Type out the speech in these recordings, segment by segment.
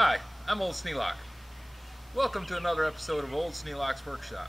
Hi, I'm Old Sneelock. Welcome to another episode of Old Sneelock's Workshop.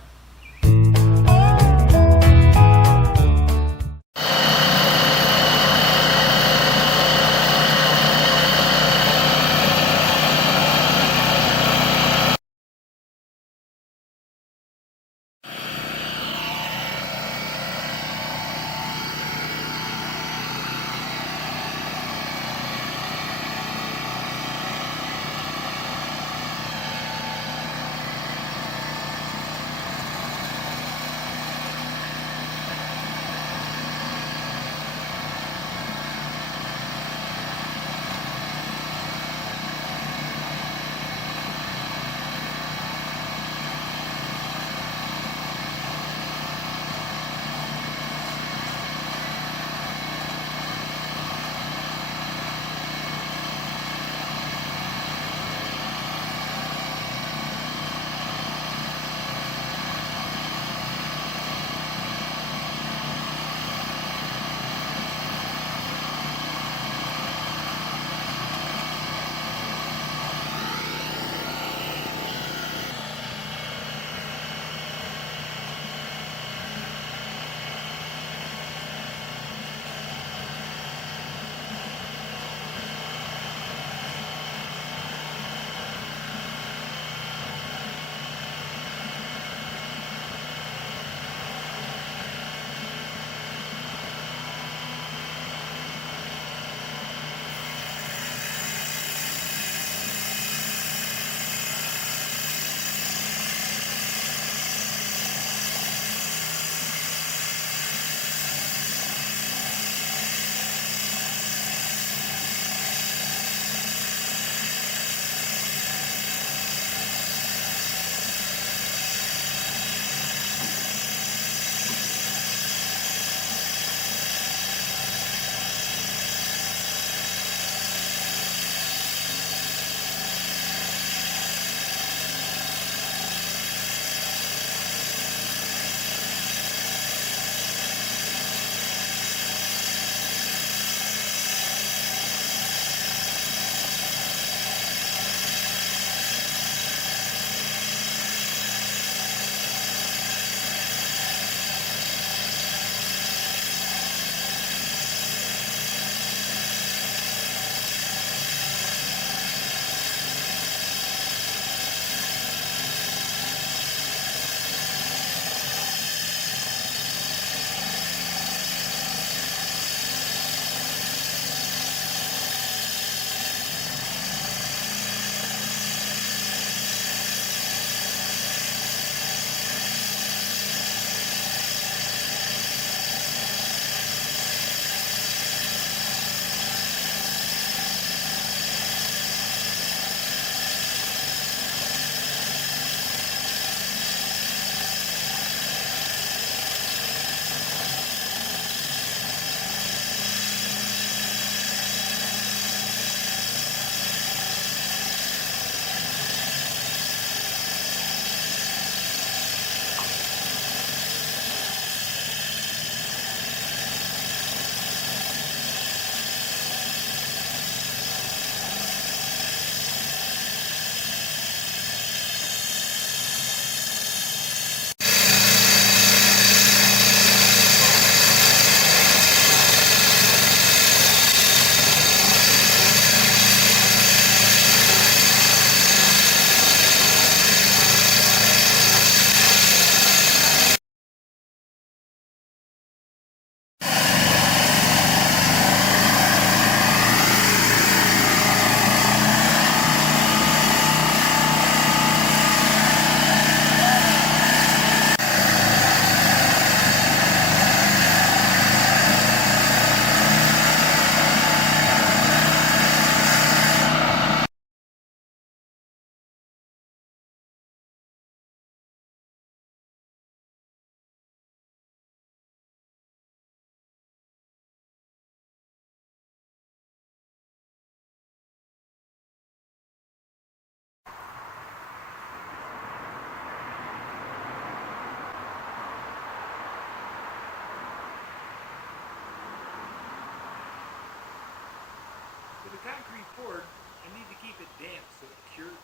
With the concrete poured, I need to keep it damp so it cures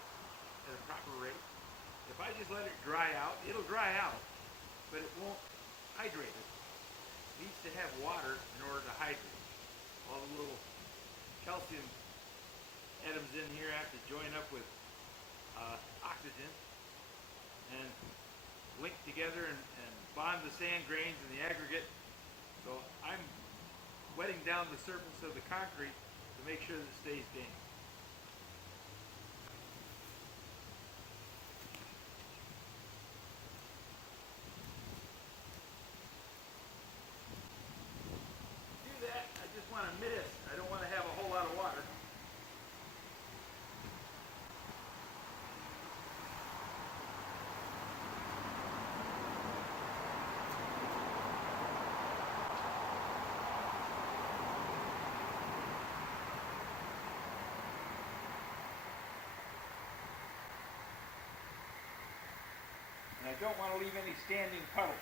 at a proper rate. If I just let it dry out, it'll dry out, but it won't hydrate it. It needs to have water in order to hydrate. All the little calcium atoms in here have to join up with oxygen and link together and bond the sand grains in the aggregate. So I'm wetting down the surface of the concrete to make sure that it stays damp. To do that, I just want to mist. I don't want to have a whole lot of water. And I don't want to leave any standing puddles.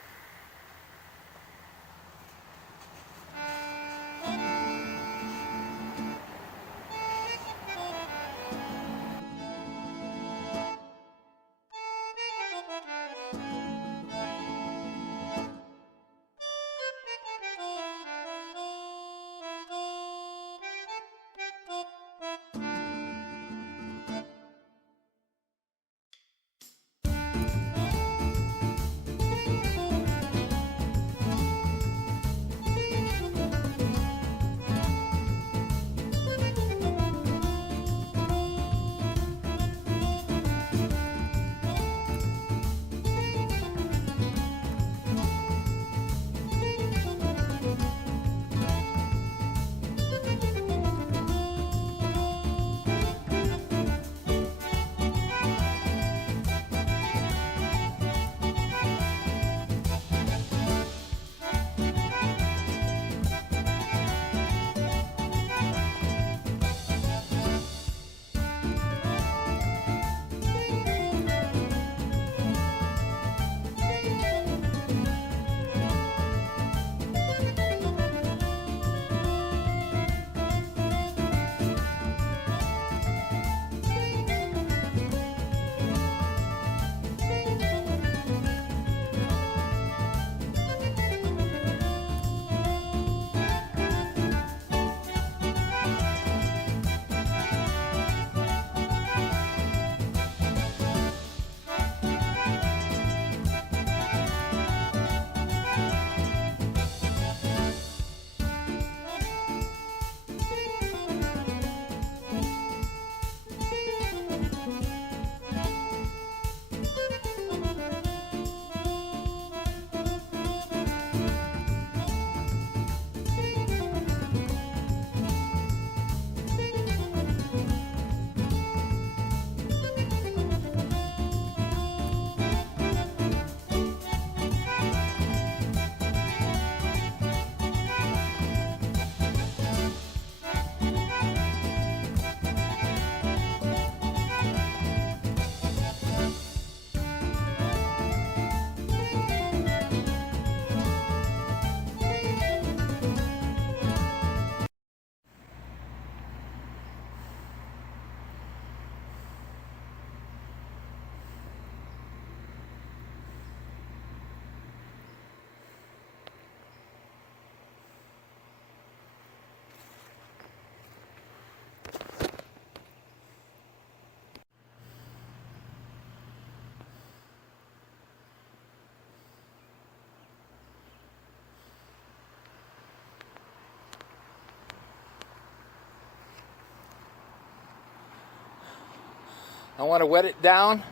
I want to wet it down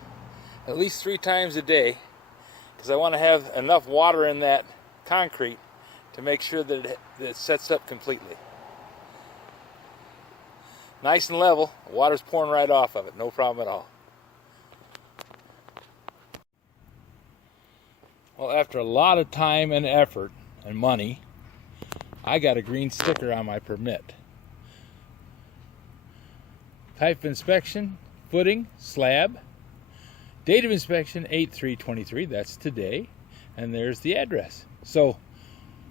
at least 3 times a day because I want to have enough water in that concrete to make sure that it sets up completely. Nice and level, water's pouring right off of it, no problem at all. Well, after a lot of time and effort and money, I got a green sticker on my permit. Type of inspection, footing, slab. Date of inspection, 8/3/23, that's today. And there's the address. So,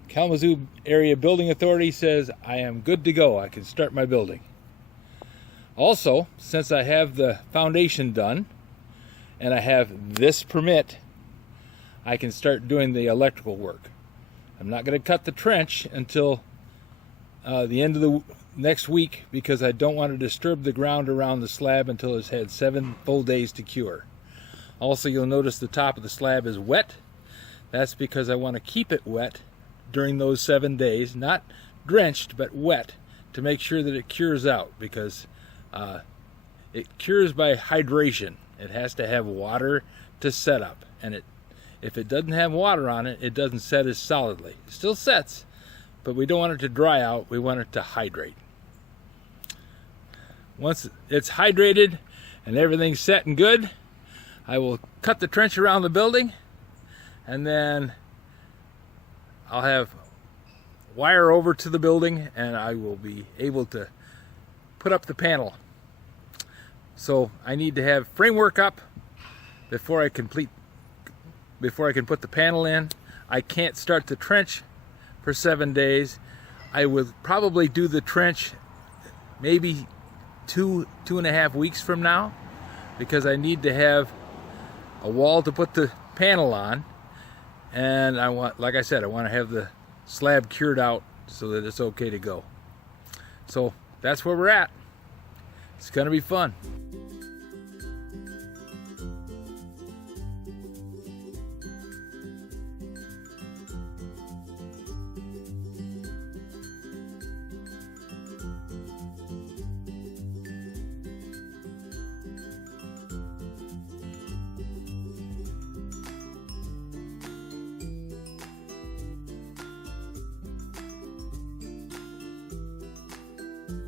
Kalamazoo Area Building Authority says I am good to go. I can start my building. Also, since I have the foundation done and I have this permit, I can start doing the electrical work. I'm not going to cut the trench until the end of the next week because I don't want to disturb the ground around the slab until it's had 7 full days to cure. Also, you'll notice the top of the slab is wet. That's because I want to keep it wet during those 7 days, not drenched, but wet, to make sure that it cures out, because it cures by hydration. It has to have water to set up, and if it doesn't have water on it, it doesn't set as solidly. It still sets, but we don't want it to dry out. We want it to hydrate. Once it's hydrated and everything's set and good, I will cut the trench around the building, and then I'll have wire over to the building, and I will be able to put up the panel. So I need to have framework up before I can put the panel in. I can't start the trench for 7 days. I would probably do the trench maybe 2.5 weeks from now, because I need to have a wall to put the panel on, and I want, like I said, I want to have the slab cured out so that it's okay to go. So that's where we're at. It's gonna be fun.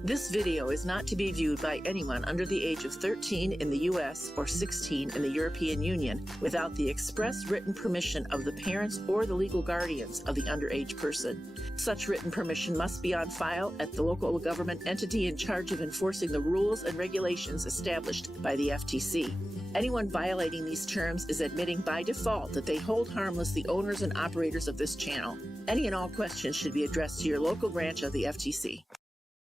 This video is not to be viewed by anyone under the age of 13 in the U.S. or 16 in the European Union without the express written permission of the parents or the legal guardians of the underage person. Such written permission must be on file at the local government entity in charge of enforcing the rules and regulations established by the FTC. Anyone violating these terms is admitting by default that they hold harmless the owners and operators of this channel. Any and all questions should be addressed to your local branch of the FTC.